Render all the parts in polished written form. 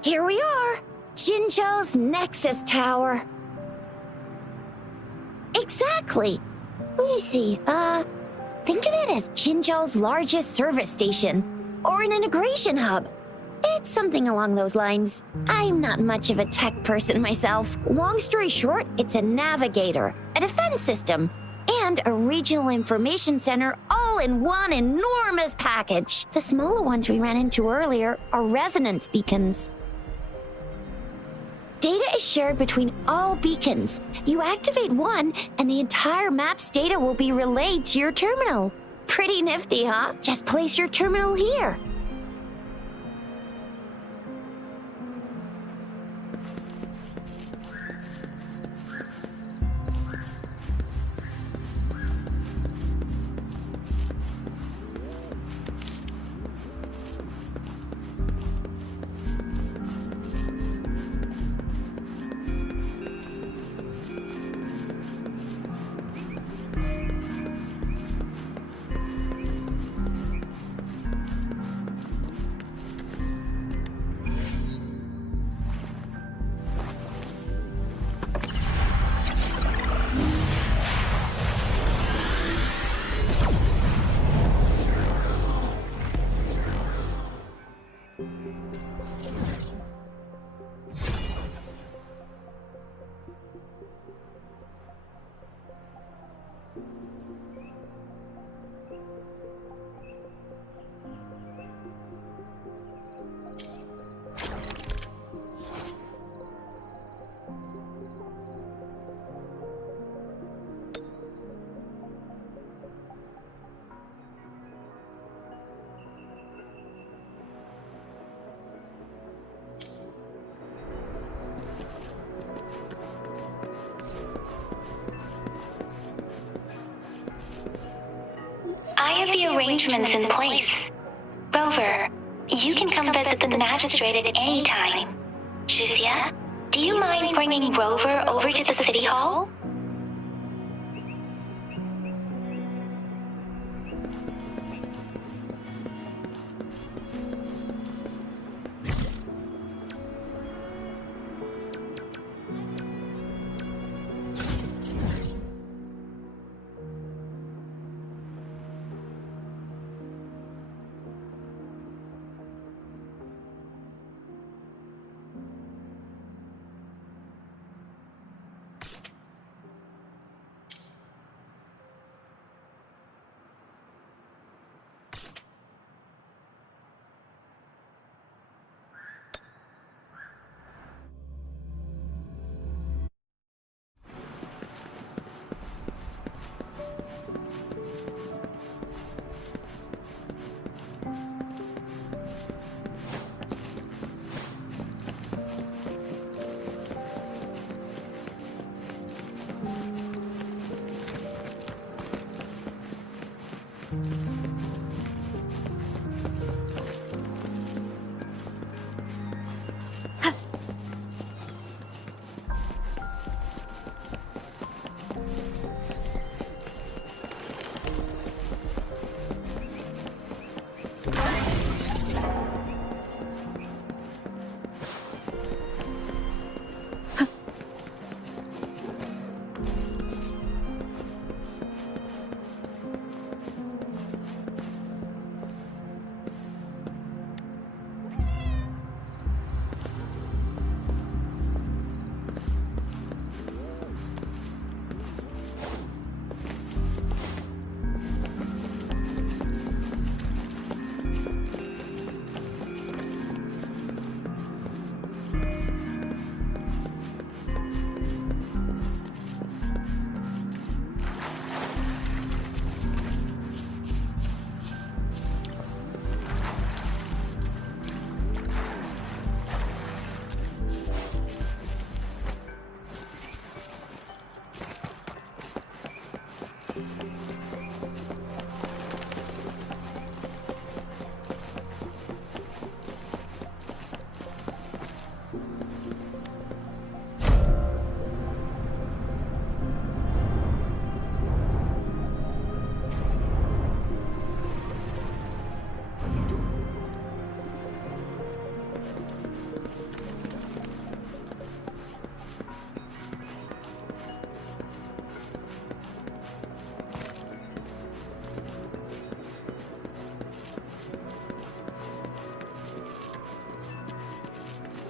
Here we are, Jinzhou's Nexus Tower. Exactly. Let me see, think of it as Jinzhou's largest service station, or an integration hub. It's something along those lines. I'm not much of a tech person myself. Long story short, it's a navigator, a defense system, and a regional information center all in one enormous package. The smaller ones we ran into earlier are resonance beacons. Data is shared between all beacons. You activate one, and the entire map's data will be relayed to your terminal. Pretty nifty, huh? Just place your terminal here. have the arrangements in place. Rover, you can come visit the Magistrate at any time. Chixia, do you mind bringing Rover over to the City Hall?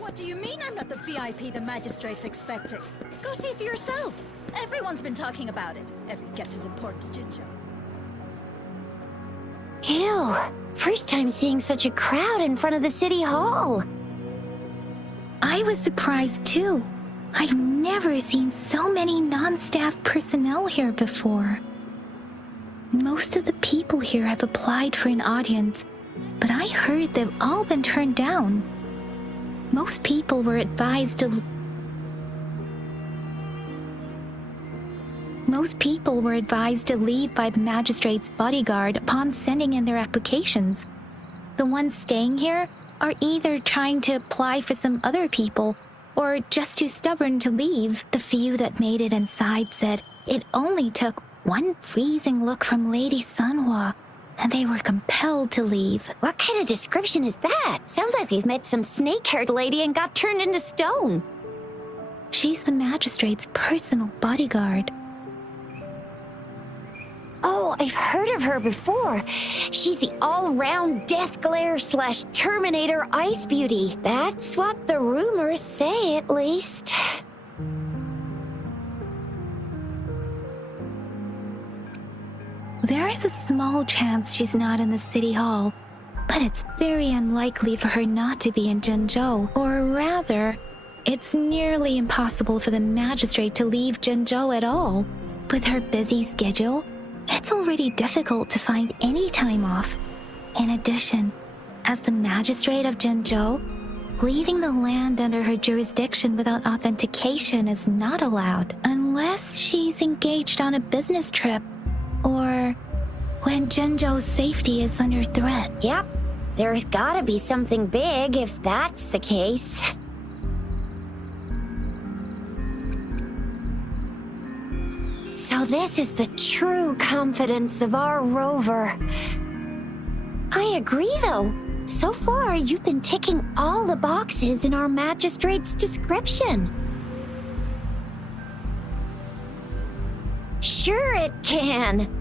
What do you mean I'm not the VIP the Magistrate's expecting? Go see for yourself. Everyone's been talking about it. Every guest is important to Jinzhou. Ew, first time seeing such a crowd in front of the City Hall. I was surprised too. I've never seen so many non-staff personnel here before. Most of the people here have applied for an audience, but I heard they've all been turned down. Most people were advised to leave by the magistrate's bodyguard upon sending in their applications. The ones staying here are either trying to apply for some other people or just too stubborn to leave. The few that made it inside said it only took one freezing look from Lady Sanhua and they were compelled to leave. What kind of description is that? Sounds like they've met some snake-haired lady and got turned into stone. She's the magistrate's personal bodyguard. Oh, I've heard of her before. She's the all-round Death Glare / Terminator Ice Beauty. That's what the rumors say, at least. There is a small chance she's not in the City Hall, but it's very unlikely for her not to be in Jinzhou. Or rather, it's nearly impossible for the magistrate to leave Jinzhou at all. With her busy schedule, it's already difficult to find any time off. In addition, as the Magistrate of Jinzhou, leaving the land under her jurisdiction without authentication is not allowed, unless she's engaged on a business trip, or, when Jinzhou's safety is under threat. Yep, there's gotta be something big if that's the case. So this is the true confidence of our Rover. I agree, though. So far, you've been ticking all the boxes in our magistrate's description. Sure it can.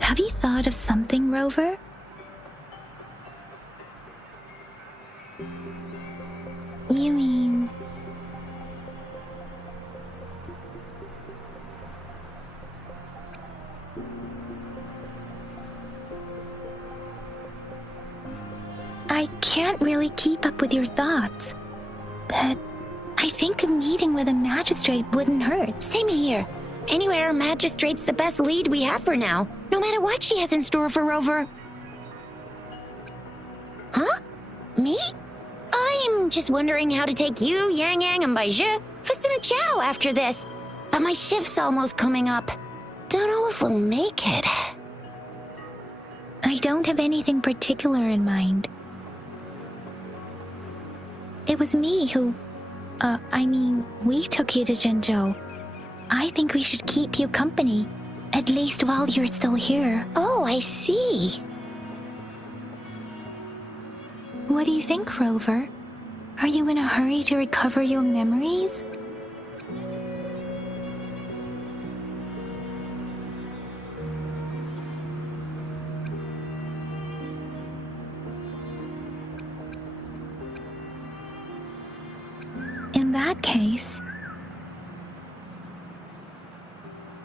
Have you thought of something, Rover? You mean... I can't really keep up with your thoughts, but I think a meeting with a magistrate wouldn't hurt. Same here. Anyway, our magistrate's the best lead we have for now, no matter what she has in store for Rover. Huh? Me? I'm just wondering how to take you, Yangyang, and Baizhi for some chow after this. But my shift's almost coming up. Don't know if we'll make it. I don't have anything particular in mind. It was me who... we took you to Jinzhou. I think we should keep you company, at least while you're still here. Oh, I see. What do you think, Rover? Are you in a hurry to recover your memories? In that case,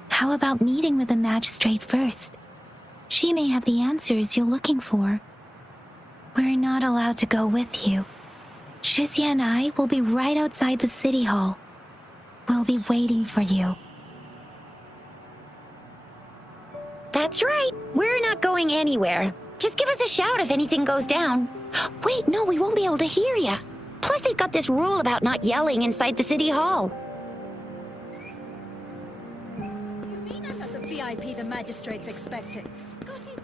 how about meeting with the magistrate first? She may have the answers you're looking for. We're not allowed to go with you. Chixia and I will be right outside the city hall. We'll be waiting for you. That's right. We're not going anywhere. Just give us a shout if anything goes down. Wait, no, we won't be able to hear ya. Plus, they've got this rule about not yelling inside the city hall. You mean I'm not the VIP the magistrate's expecting? Go see...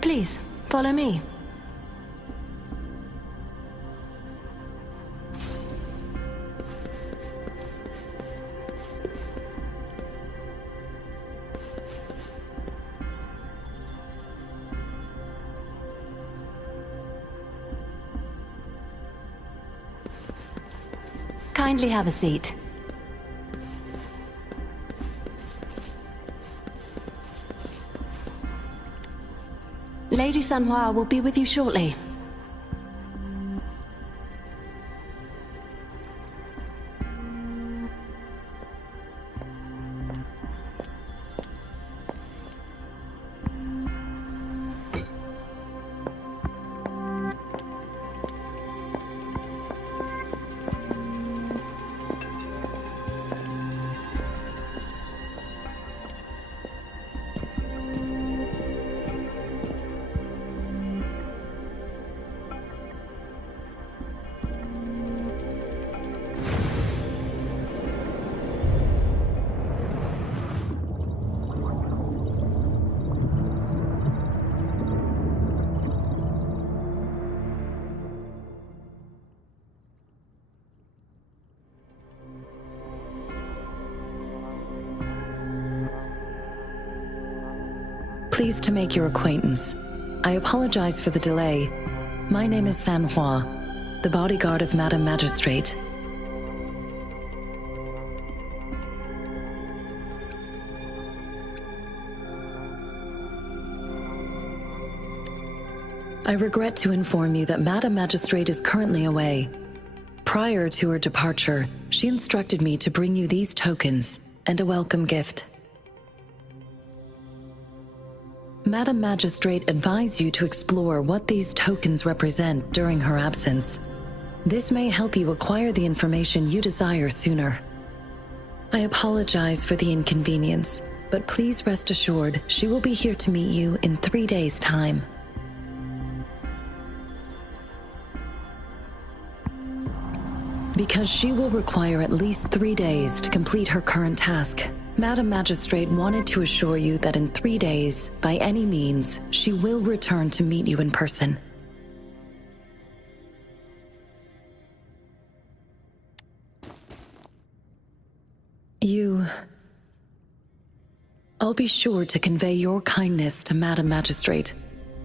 Please, follow me. Kindly have a seat. Lady Sanhua will be with you shortly. Pleased to make your acquaintance. I apologize for the delay. My name is Sanhua, the bodyguard of Madam Magistrate. I regret to inform you that Madam Magistrate is currently away. Prior to her departure, she instructed me to bring you these tokens and a welcome gift. Madam Magistrate advised you to explore what these tokens represent during her absence. This may help you acquire the information you desire sooner. I apologize for the inconvenience, but please rest assured she will be here to meet you in 3 days' time. Because she will require at least 3 days to complete her current task, Madam Magistrate wanted to assure you that in 3 days, by any means, she will return to meet you in person. I'll be sure to convey your kindness to Madam Magistrate.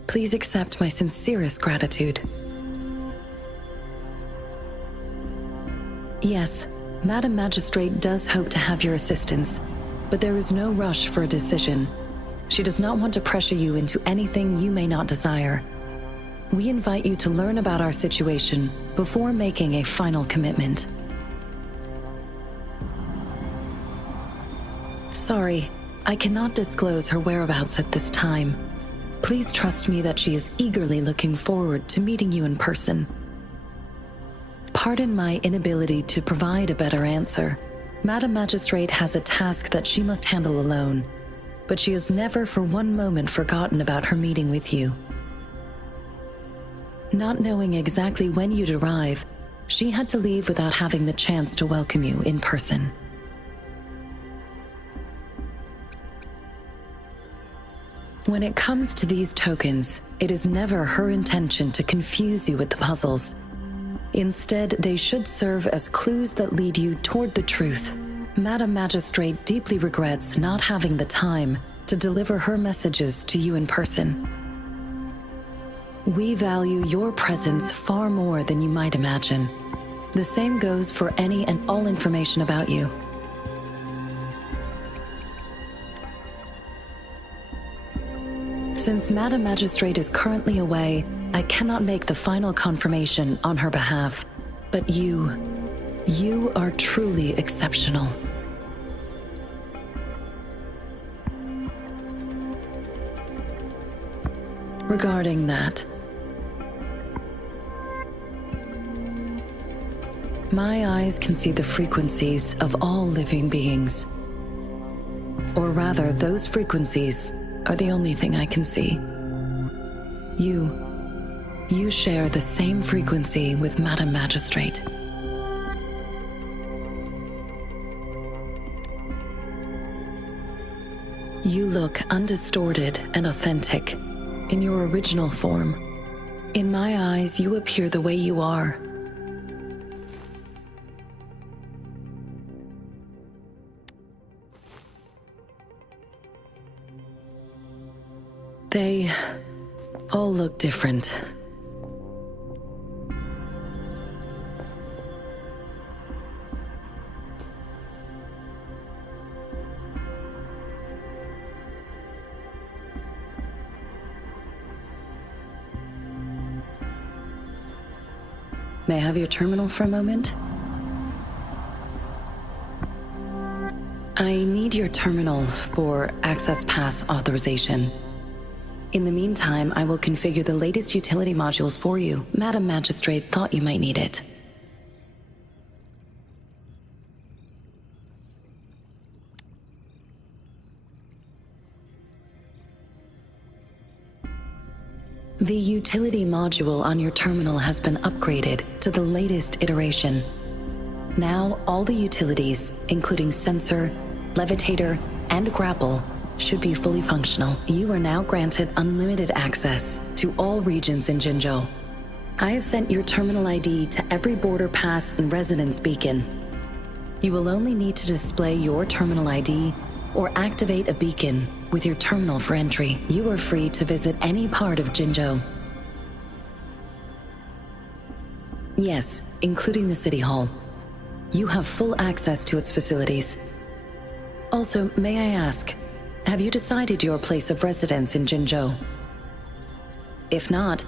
Please accept my sincerest gratitude. Yes, Madam Magistrate does hope to have your assistance, but there is no rush for a decision. She does not want to pressure you into anything you may not desire. We invite you to learn about our situation before making a final commitment. Sorry, I cannot disclose her whereabouts at this time. Please trust me that she is eagerly looking forward to meeting you in person. Pardon my inability to provide a better answer. Madam Magistrate has a task that she must handle alone, but she has never for one moment forgotten about her meeting with you. Not knowing exactly when you'd arrive, she had to leave without having the chance to welcome you in person. When it comes to these tokens, it is never her intention to confuse you with the puzzles. Instead, they should serve as clues that lead you toward the truth. Madam Magistrate deeply regrets not having the time to deliver her messages to you in person. We value your presence far more than you might imagine. The same goes for any and all information about you. Since Madam Magistrate is currently away, I cannot make the final confirmation on her behalf. But you are truly exceptional. Regarding that, my eyes can see the frequencies of all living beings. Or rather, those frequencies are the only thing I can see. You share the same frequency with Madam Magistrate. You look undistorted and authentic in your original form. In my eyes, you appear the way you are. They all look different. May I have your terminal for a moment? I need your terminal for Access Pass authorization. In the meantime, I will configure the latest utility modules for you. Madam Magistrate thought you might need it. The utility module on your terminal has been upgraded to the latest iteration. Now, all the utilities, including sensor, levitator, and grapple, should be fully functional. You are now granted unlimited access to all regions in Jinzhou. I have sent your terminal ID to every border pass and residence beacon. You will only need to display your terminal ID or activate a beacon with your terminal for entry. You are free to visit any part of Jinzhou. Yes, including the City Hall. You have full access to its facilities. Also, may I ask, have you decided your place of residence in Jinzhou? If not,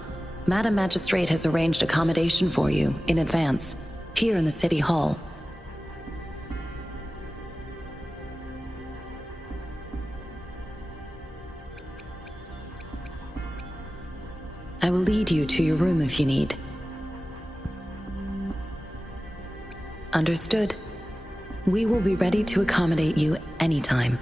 Madam Magistrate has arranged accommodation for you in advance, here in the City Hall. I will lead you to your room if you need. Understood. We will be ready to accommodate you anytime.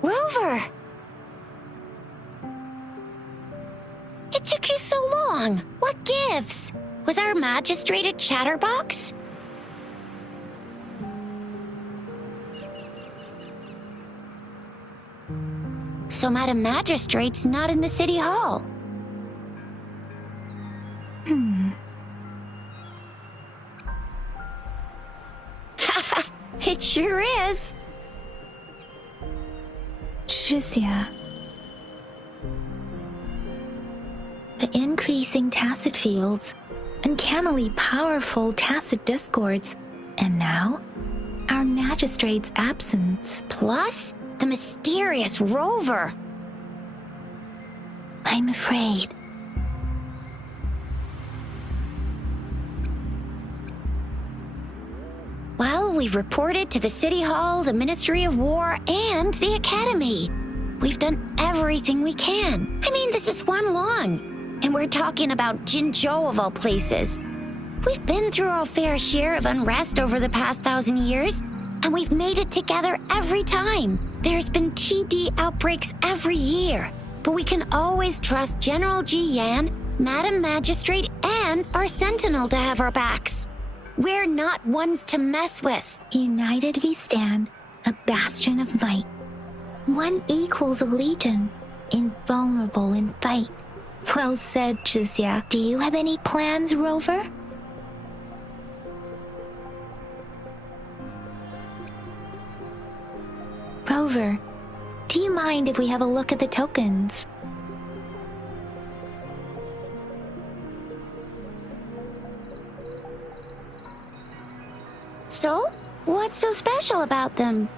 Rover! It took you so long. What gives? Was our magistrate a chatterbox? So Madam Magistrate's not in the City Hall. It sure is. Chixia. The increasing tacit fields, uncannily powerful tacit discords, and now, our magistrate's absence. Plus, the mysterious Rover. I'm afraid. Well, we've reported to the City Hall, the Ministry of War, and the Academy. We've done everything we can. I mean, this is one long. And we're talking about Jinzhou of all places. We've been through our fair share of unrest over the past 1,000 years, and we've made it together every time. There's been TD outbreaks every year, but we can always trust General Yan, Madam Magistrate, and our Sentinel to have our backs. We're not ones to mess with. United we stand, a bastion of might. One equals a legion, invulnerable in fight. Well said, Chixia. Do you have any plans, Rover? Rover, do you mind if we have a look at the tokens? So, what's so special about them?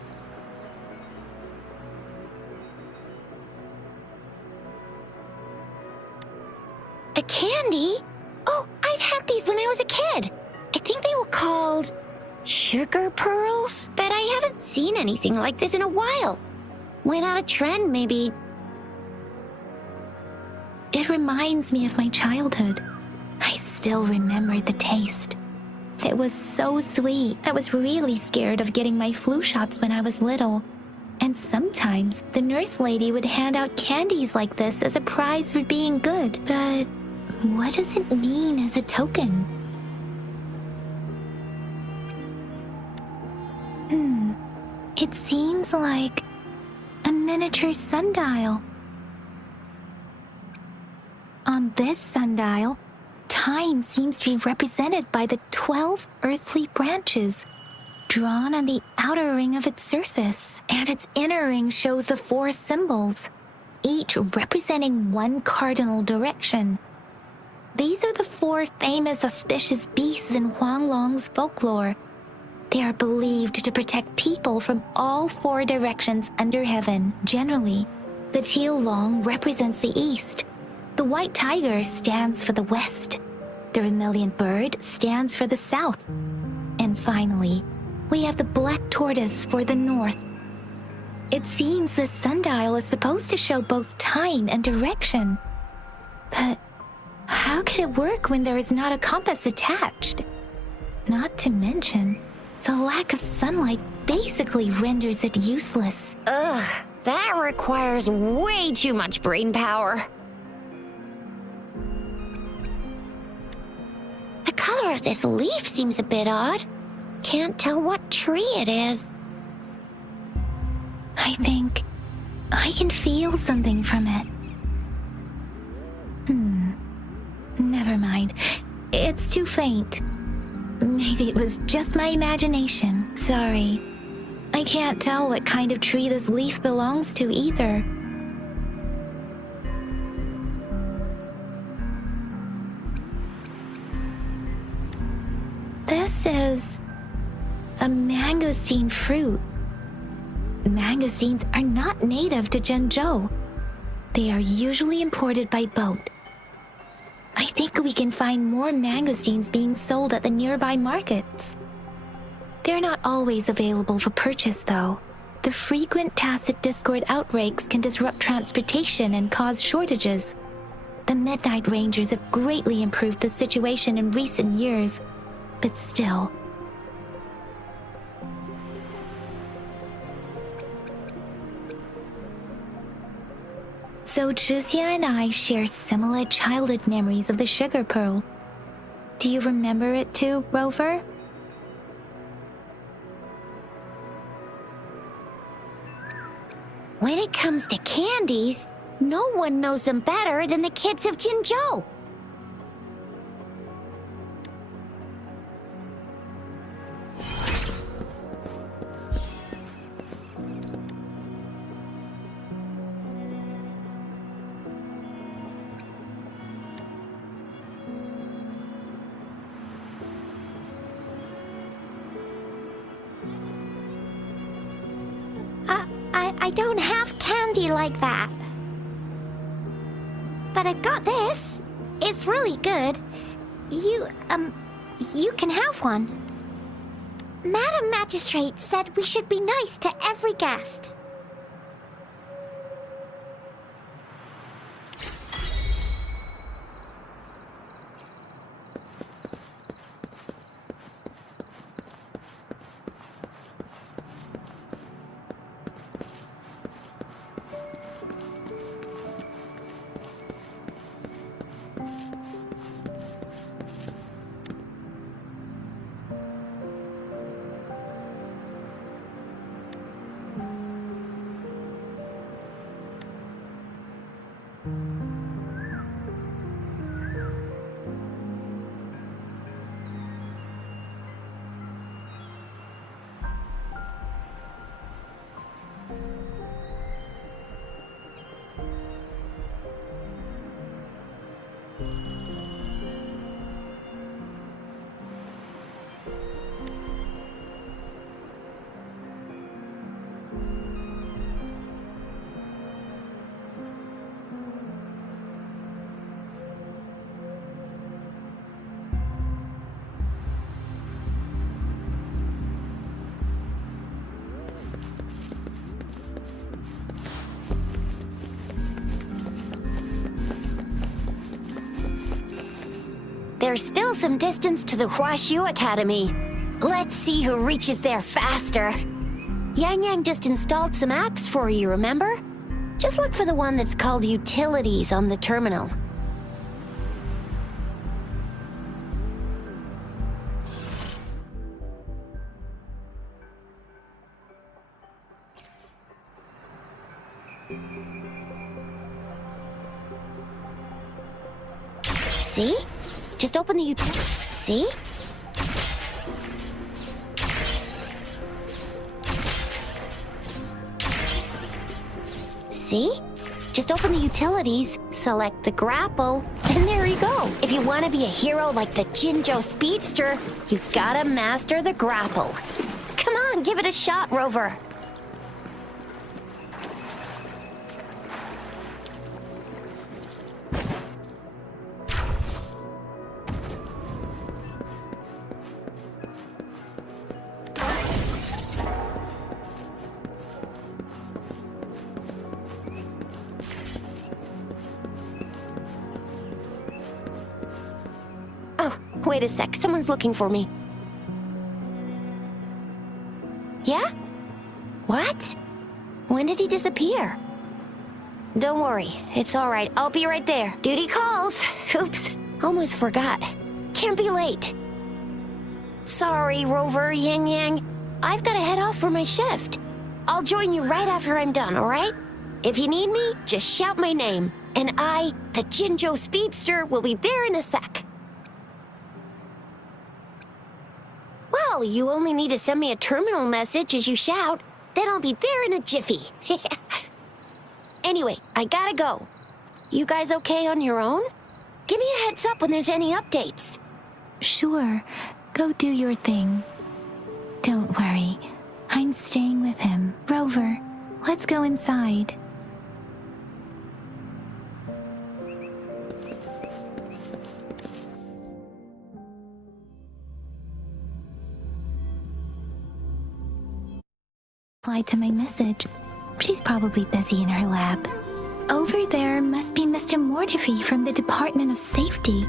A candy? Oh, I've had these when I was a kid. I think they were called sugar pearls, but I haven't seen anything like this in a while. Went out of trend, maybe. It reminds me of my childhood. I still remember the taste. It was so sweet. I was really scared of getting my flu shots when I was little. And sometimes the nurse lady would hand out candies like this as a prize for being good. But what does it mean as a token? It seems like a miniature sundial. On this sundial, time seems to be represented by the 12 earthly branches drawn on the outer ring of its surface, and its inner ring shows the 4 symbols, each representing one cardinal direction. These are the 4 famous auspicious beasts in Huanglong's folklore. They are believed to protect people from all 4 directions under heaven. Generally, the teal long represents the east, the white tiger stands for the west, the vermilion bird stands for the south, and finally, we have the black tortoise for the north. It seems the sundial is supposed to show both time and direction. But how can it work when there is not a compass attached? Not to mention, the lack of sunlight basically renders it useless. Ugh, that requires way too much brain power. The color of this leaf seems a bit odd. Can't tell what tree it is. I think I can feel something from it. Never mind. It's too faint. Maybe it was just my imagination. Sorry. I can't tell what kind of tree this leaf belongs to either. This is a mangosteen fruit. Mangosteens are not native to Jinzhou. They are usually imported by boat. I think we can find more mangosteens being sold at the nearby markets. They're not always available for purchase, though. The frequent tacit discord outbreaks can disrupt transportation and cause shortages. The Midnight Rangers have greatly improved the situation in recent years, but still. So Chixia and I share similar childhood memories of the sugar pearl. Do you remember it too, Rover? When it comes to candies, no one knows them better than the kids of Jinzhou. I don't have candy like that. But I've got this. It's really good. You can have one. Madam Magistrate said we should be nice to every guest. There's still some distance to the Huashu Academy. Let's see who reaches there faster. Yangyang just installed some apps for you, remember? Just look for the one that's called Utilities on the terminal. See? Just open the See? See? Just open the utilities, select the grapple, and there you go. If you want to be a hero like the Jinzhou Speedster, you gotta master the grapple. Come on, give it a shot, Rover. Wait a sec, someone's looking for me. Yeah? What? When did he disappear? Don't worry, it's alright. I'll be right there. Duty calls. Oops, almost forgot. Can't be late. Sorry, Rover, Yangyang. I've got to head off for my shift. I'll join you right after I'm done, alright? If you need me, just shout my name. And I, the Jinzhou Speedster, will be there in a sec. Well, you only need to send me a terminal message as you shout. Then I'll be there in a jiffy. Anyway, I gotta go. You guys okay on your own? Give me a heads up when there's any updates. Sure, go do your thing. Don't worry, I'm staying with him. Rover, let's go inside. Replied to my message. She's probably busy in her lab. Over there must be Mr. Mortifi from the Department of Safety.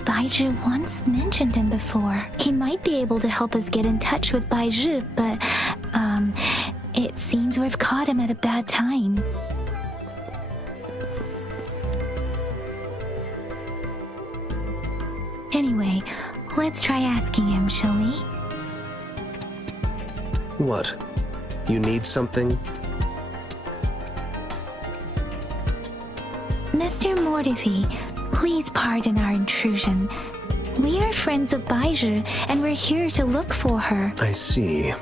Baizhi once mentioned him before. He might be able to help us get in touch with Baizhi, but, it seems we've caught him at a bad time. Anyway, let's try asking him, shall we? What? You need something? Mr. Mortifi, please pardon our intrusion. We are friends of Baizhi, and we're here to look for her. I see.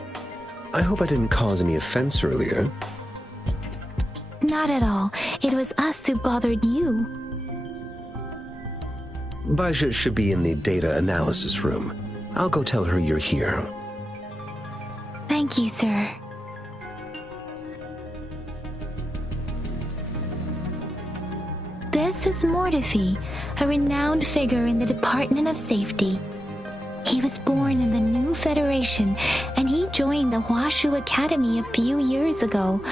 I hope I didn't cause any offense earlier. Not at all. It was us who bothered you. Baizhi should be in the data analysis room. I'll go tell her you're here. Thank you, sir. This is Mortifi, a renowned figure in the Department of Safety. He was born in the new Federation, and he joined the Huashu Academy a few years ago.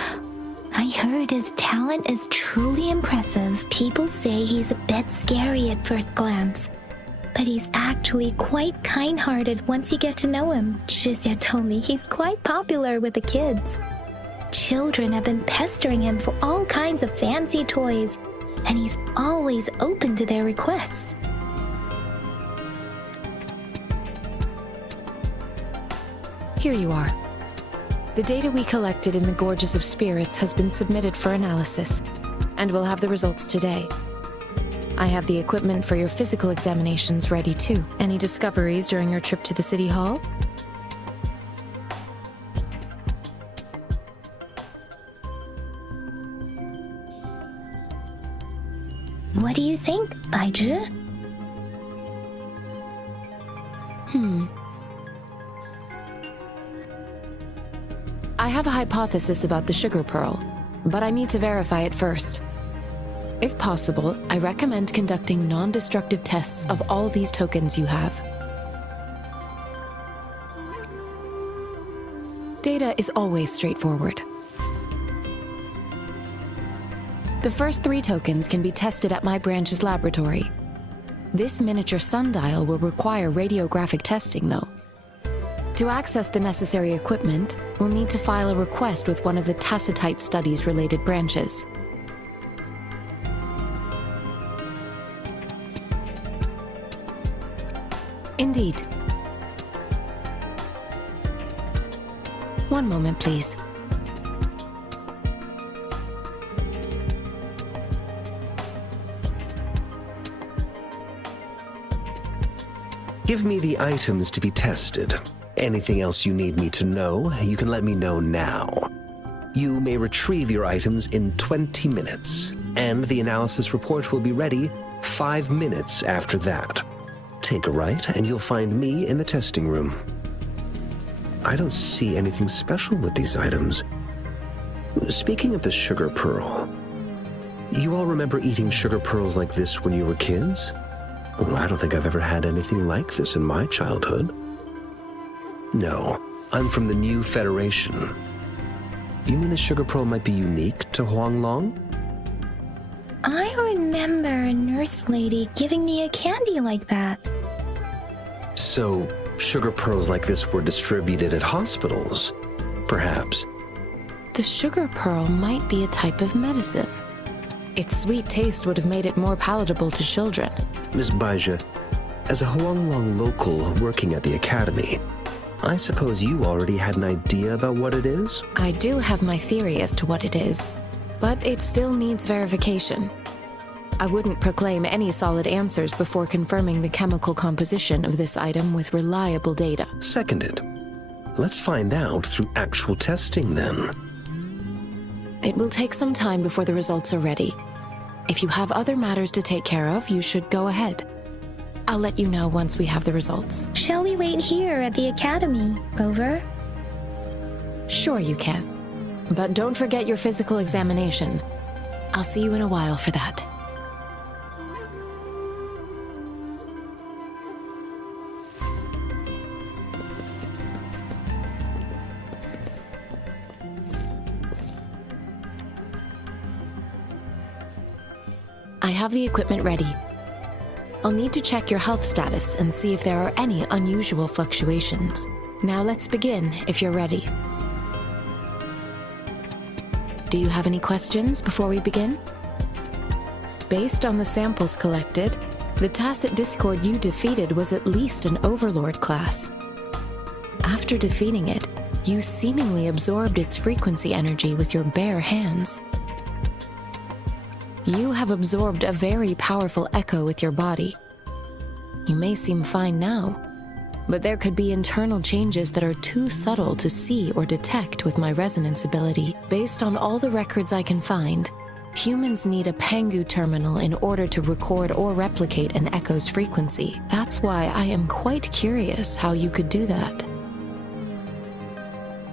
I heard his talent is truly impressive. People say he's a bit scary at first glance, but he's actually quite kind-hearted once you get to know him. Chixia told me he's quite popular with the kids. Children have been pestering him for all kinds of fancy toys, and he's always open to their requests. Here you are. The data we collected in the Gorges of Spirits has been submitted for analysis, and we'll have the results today. I have the equipment for your physical examinations ready too. Any discoveries during your trip to the City Hall? What do you think, Baizhi? I have a hypothesis about the sugar pearl, but I need to verify it first. If possible, I recommend conducting non-destructive tests of all these tokens you have. Data is always straightforward. The first 3 tokens can be tested at my branch's laboratory. This miniature sundial will require radiographic testing, though. To access the necessary equipment, we'll need to file a request with one of the Tacitite Studies-related branches. Indeed. One moment, please. Give me the items to be tested. Anything else you need me to know, you can let me know now. You may retrieve your items in 20 minutes, and the analysis report will be ready 5 minutes after that. Take a right, and you'll find me in the testing room. I don't see anything special with these items. Speaking of the sugar pearl, you all remember eating sugar pearls like this when you were kids? Oh, I don't think I've ever had anything like this in my childhood. No, I'm from the new Federation. You mean the sugar pearl might be unique to Huanglong? I remember a nurse lady giving me a candy like that. So, sugar pearls like this were distributed at hospitals, perhaps. The sugar pearl might be a type of medicine. Its sweet taste would have made it more palatable to children. Miss Baizhi, as a Huanglong local working at the academy, I suppose you already had an idea about what it is? I do have my theory as to what it is, but it still needs verification. I wouldn't proclaim any solid answers before confirming the chemical composition of this item with reliable data. Seconded. Let's find out through actual testing then. It will take some time before the results are ready. If you have other matters to take care of, you should go ahead. I'll let you know once we have the results. Shall we wait here at the academy, Rover? Sure you can. But don't forget your physical examination. I'll see you in a while for that. I have the equipment ready. I'll need to check your health status and see if there are any unusual fluctuations. Now let's begin, if you're ready. Do you have any questions before we begin? Based on the samples collected, the Tacit Discord you defeated was at least an Overlord class. After defeating it, you seemingly absorbed its frequency energy with your bare hands. You have absorbed a very powerful echo with your body. You may seem fine now, but there could be internal changes that are too subtle to see or detect with my resonance ability. Based on all the records I can find, humans need a Pangu terminal in order to record or replicate an echo's frequency. That's why I am quite curious how you could do that.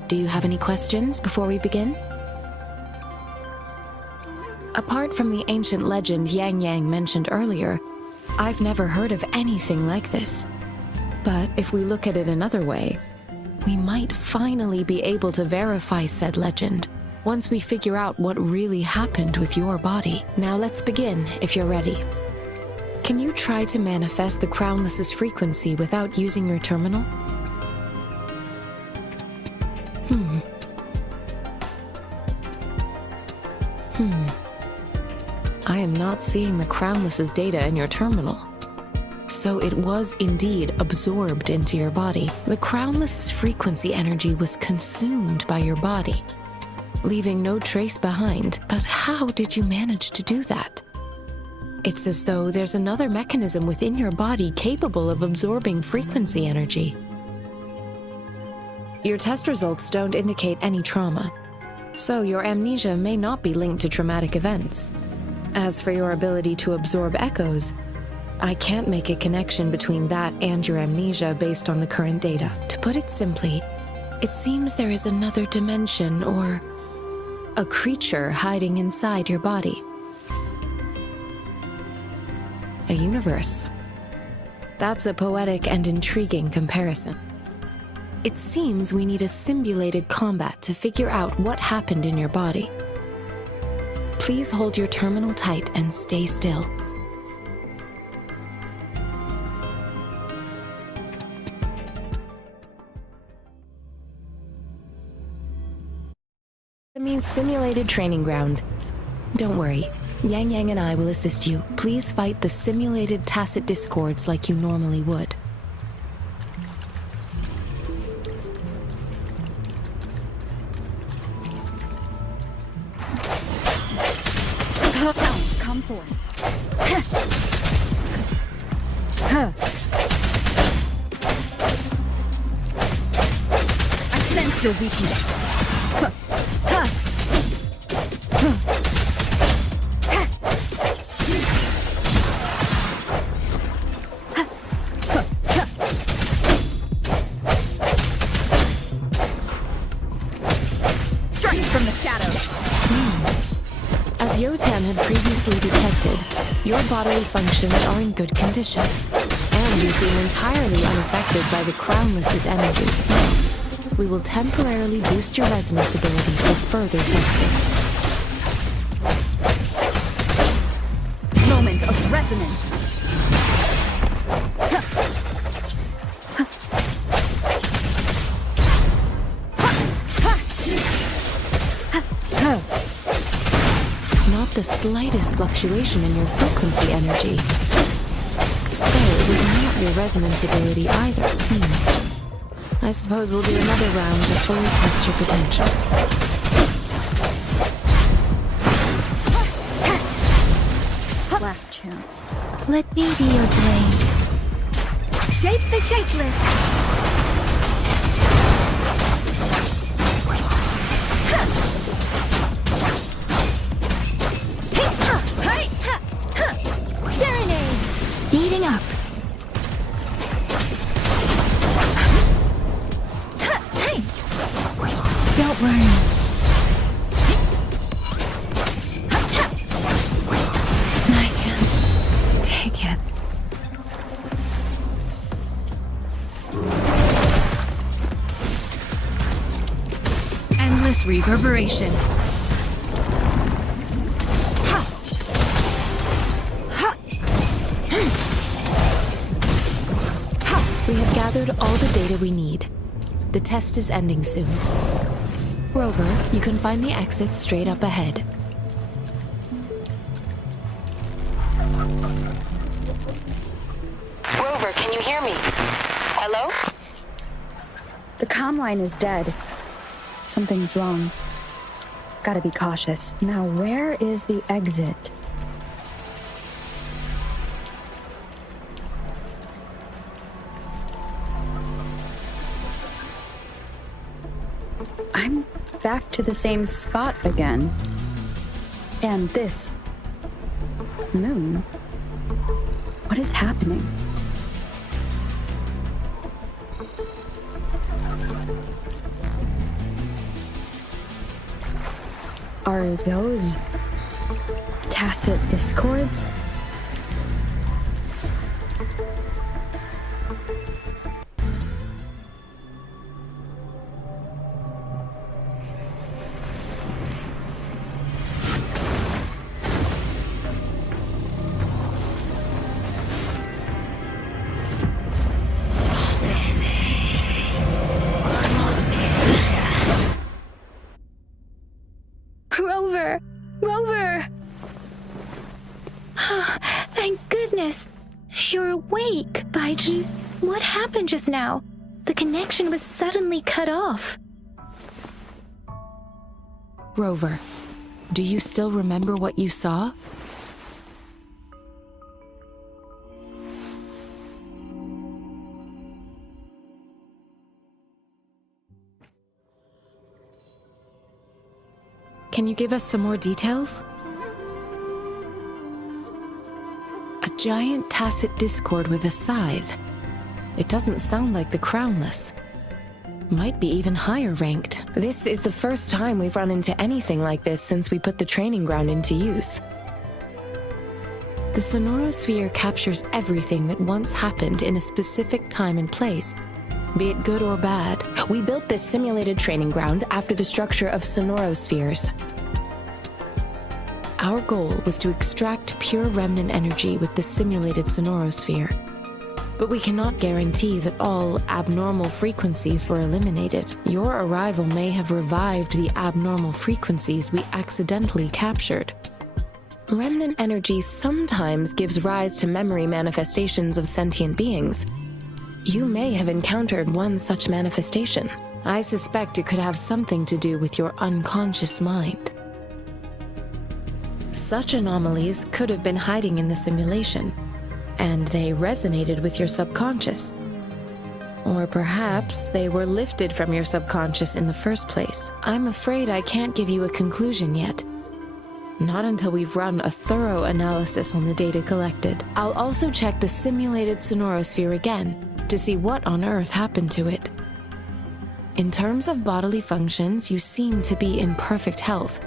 Do you have any questions before we begin? Apart from the ancient legend Yangyang mentioned earlier, I've never heard of anything like this. But if we look at it another way, we might finally be able to verify said legend once we figure out what really happened with your body. Now let's begin, if you're ready. Can you try to manifest the Crownless's frequency without using your terminal? I am not seeing the Crownless's data in your terminal. So it was indeed absorbed into your body. The Crownless's frequency energy was consumed by your body, leaving no trace behind. But how did you manage to do that? It's as though there's another mechanism within your body capable of absorbing frequency energy. Your test results don't indicate any trauma, so your amnesia may not be linked to traumatic events. As for your ability to absorb echoes, I can't make a connection between that and your amnesia based on the current data. To put it simply, it seems there is another dimension or a creature hiding inside your body. A universe. That's a poetic and intriguing comparison. It seems we need a simulated combat to figure out what happened in your body. Please hold your terminal tight and stay still. Enemy's simulated training ground. Don't worry, Yangyang and I will assist you. Please fight the simulated Tacit Discords like you normally would. Come forth. I sense your weakness. Strike from the shadows. As Yotan had previously detected, your bodily functions are in good condition, and you seem entirely unaffected by the Crownless's energy. We will temporarily boost your resonance ability for further testing. Moment of resonance. not the slightest fluctuation in your frequency energy. So it was not your resonance ability either. I suppose we'll do another round to fully test your potential. Last chance. Let me be your blade. Shape the shapeless! Serenade! Speeding up. Don't worry. I can take it. Endless reverberation. We have gathered all the data we need. The test is ending soon. Rover, you can find the exit straight up ahead. Rover, can you hear me? Hello? The comm line is dead. Something's wrong. Gotta be cautious. Now, where is the exit? I'm back to the same spot again. And this moon. What is happening? Are those tacit discords? Rover! Rover! Oh, thank goodness. You're awake, Baizhi. What happened just now? The connection was suddenly cut off. Rover, do you still remember what you saw? Can you give us some more details? A giant tacit discord with a scythe. It doesn't sound like the Crownless. Might be even higher ranked. This is the first time we've run into anything like this since we put the training ground into use. The sonorosphere captures everything that once happened in a specific time and place, be it good or bad. We built this simulated training ground after the structure of sonorospheres. Our goal was to extract pure remnant energy with the simulated sonorosphere. But we cannot guarantee that all abnormal frequencies were eliminated. Your arrival may have revived the abnormal frequencies we accidentally captured. Remnant energy sometimes gives rise to memory manifestations of sentient beings. You may have encountered one such manifestation. I suspect it could have something to do with your unconscious mind. Such anomalies could have been hiding in the simulation, and they resonated with your subconscious. Or perhaps they were lifted from your subconscious in the first place. I'm afraid I can't give you a conclusion yet. Not until we've run a thorough analysis on the data collected. I'll also check the simulated sonorosphere again to see what on earth happened to it. In terms of bodily functions, you seem to be in perfect health.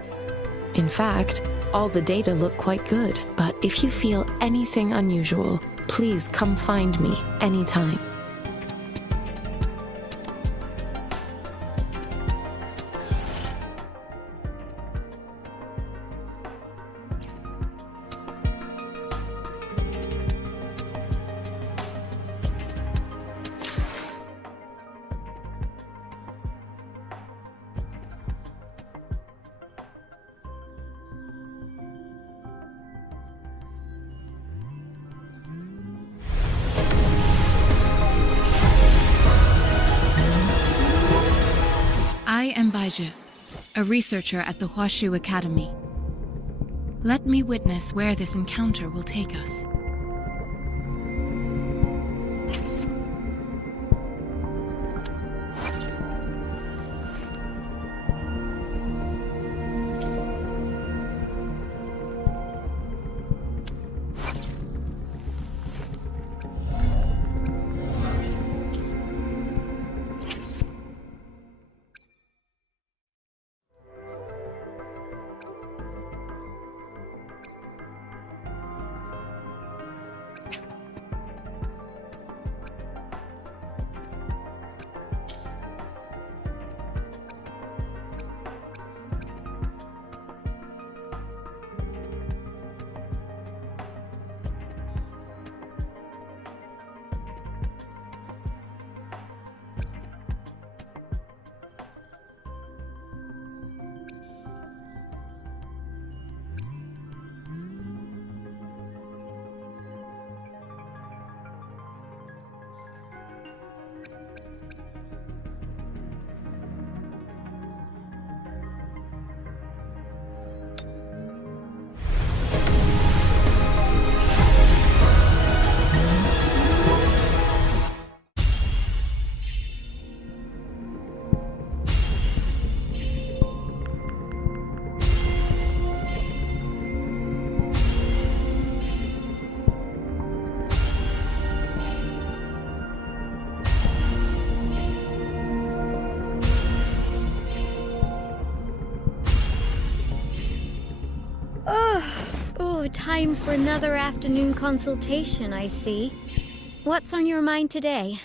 In fact, all the data look quite good. But if you feel anything unusual, please come find me anytime. I am Baizhi, a researcher at the Huashu Academy. Let me witness where this encounter will take us. Time for another afternoon consultation, I see. What's on your mind today?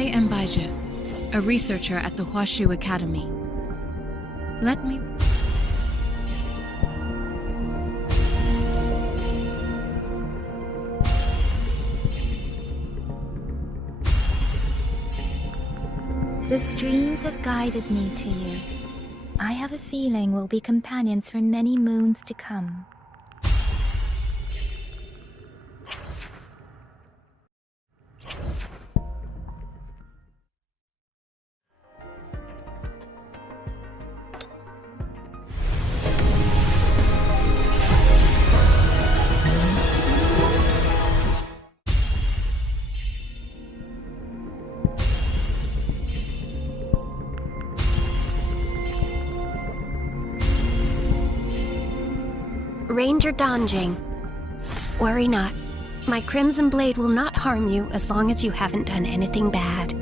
I am Baizhi, a researcher at the Huashu Academy. Let me... The streams have guided me to you. I have a feeling we'll be companions for many moons to come. Ranger Danjing. Worry not. My Crimson Blade will not harm you as long as you haven't done anything bad.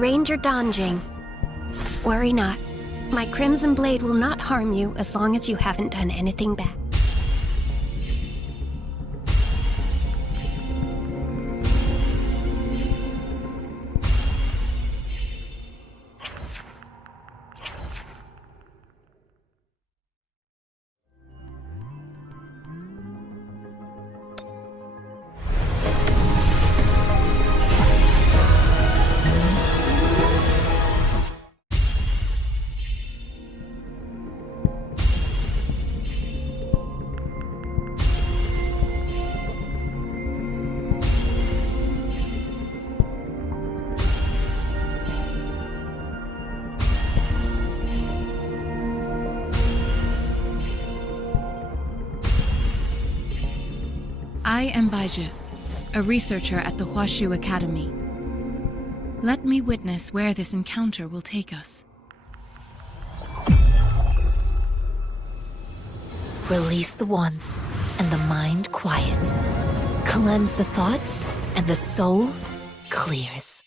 Ranger Danjing. Worry not. My Crimson Blade will not harm you as long as you haven't done anything bad. I am Baizhi, a researcher at the Huashu Academy. Let me witness where this encounter will take us. Release the wands, and the mind quiets. Cleanse the thoughts, and the soul clears.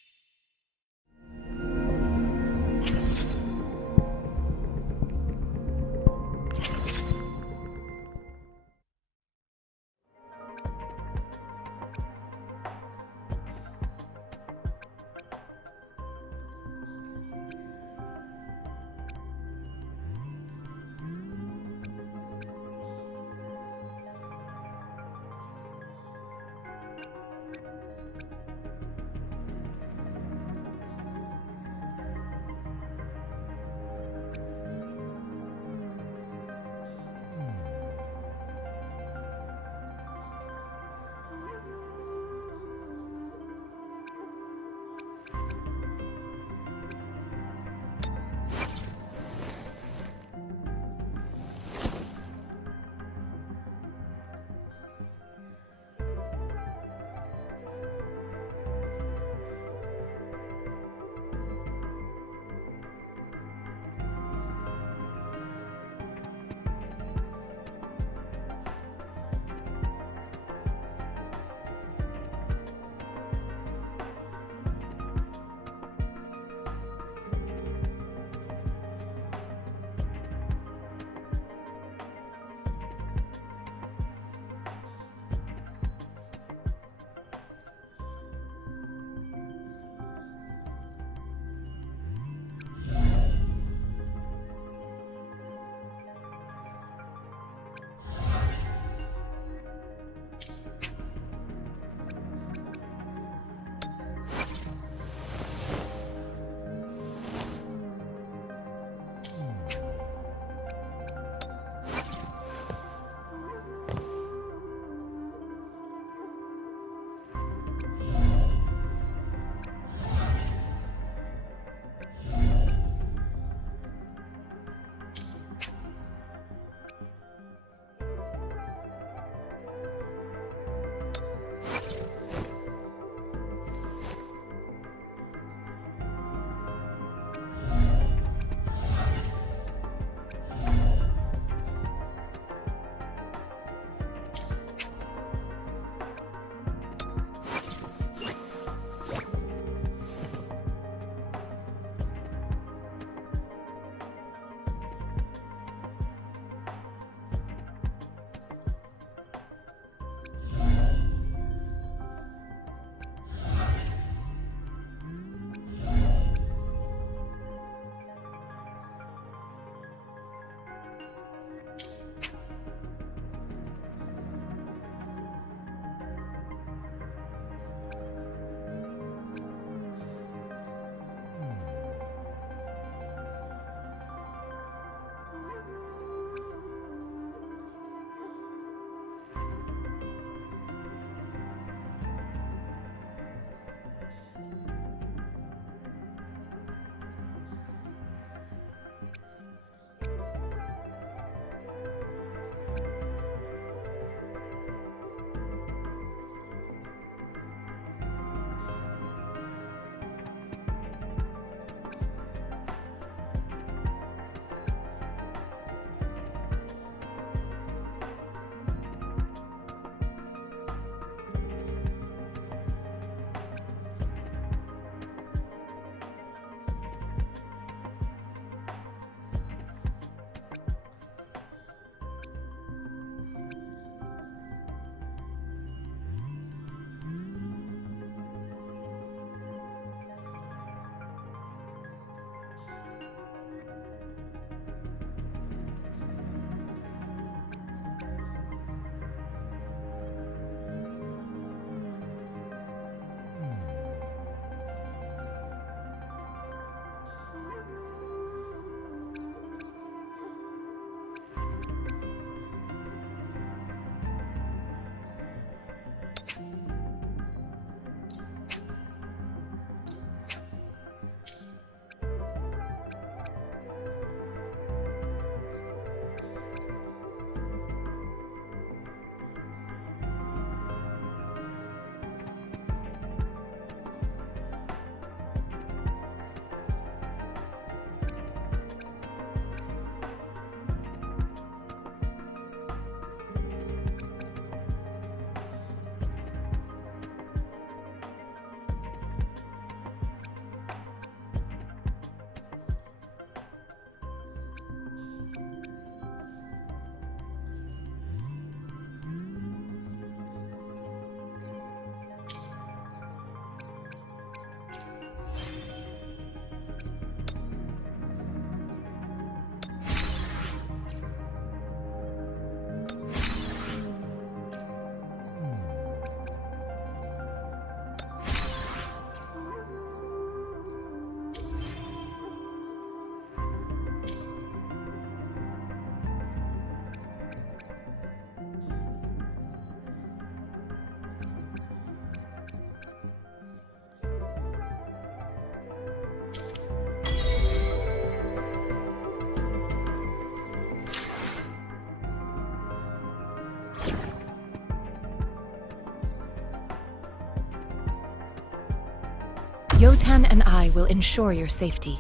Yotan and I will ensure your safety.